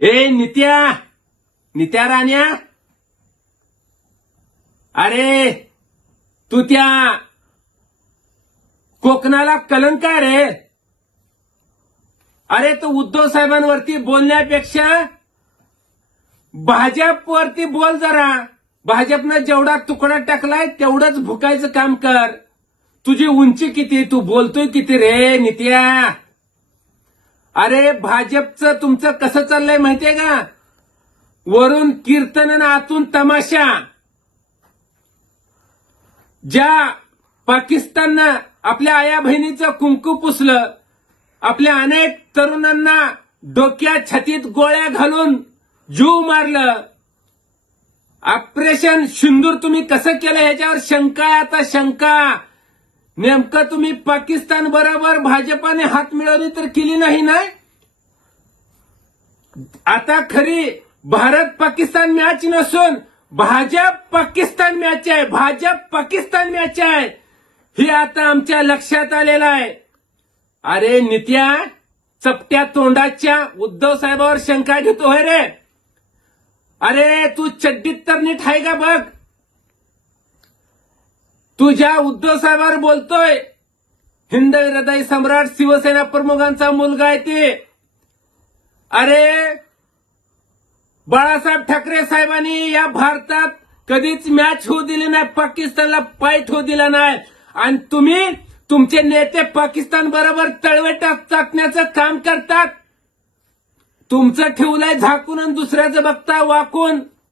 ए नित्या, नित्या राण्या, अरे तू त्या कोकणाला कलंक आहे रे. अरे तू उद्धव साहेबांवरती बोलण्यापेक्षा भाजपवरती बोल जरा. भाजपनं जेवढा तुकडा टाकलाय तेवढंच भुकायचं काम कर. तुझी उंची किती, तू बोलतोय किती रे नित्या. अरे भाजपचं तुमचं कसं चाललंय माहितीये का, वरून कीर्तन आणि आतून तमाशा. ज्या पाकिस्ताननं आपल्या आया बहिणीचं कुंकू पुसलं, आपल्या अनेक तरुणांना डोक्यात छातीत गोळ्या घालून जीव मारलं, ऑपरेशन सिंदूर तुम्ही कसं केलं याच्यावर शंका आहे आता, शंका. नेमकं तुम्ही पाकिस्तान बरोबर भाजपाने हात मिळवली तर केली नाही ना. आता खरी भारत पाकिस्तान मॅच नसून भाजप पाकिस्तान मॅच आहे, भाजप पाकिस्तान मॅच आहे, हे आता आमच्या लक्षात आलेलं आहे. अरे नित्या, चपट्या तोंडाच्या उद्धव साहेबांवर शंका घेतोय रे. अरे तू चड्डीत तर नीट आहे का बघ. तू ज्या उद्धव साहेबांवर बोलतोय, हिंद हृदय सम्राट शिवसेना प्रमुखांचा मुलगा आहे ते. अरे बाळासाहेब ठाकरे साहेबांनी या भारतात कधीच मॅच होऊ दिली नाही, पाकिस्तानला पायट होऊ दिला नाही. आणि तुम्ही तुमचे नेते पाकिस्तान बरोबर तळवेटात चाकण्याचं काम करतात. तुमचं ठेवलंय झाकून आणि दुसऱ्याचं बघता वाकून.